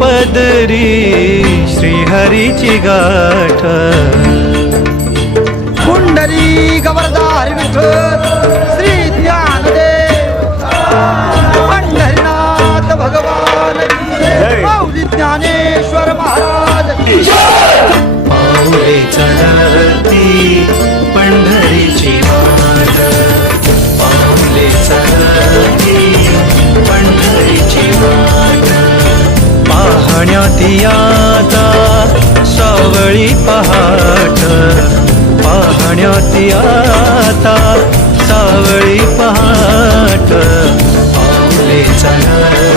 पदरी श्रीहरीची गाठ पुंडरी गवरदार विठ्ठल श्री ज्ञानदेव पंढरीनाथ भगवान माऊली ज्ञानेश्वर महाराज पाऊले चढती पंढरीची वाट पाऊले चढती पंढरीची वाट पाहण्यात आता सावळी पहाट पाहण्यात आता सावळी पहाट पाऊले चढती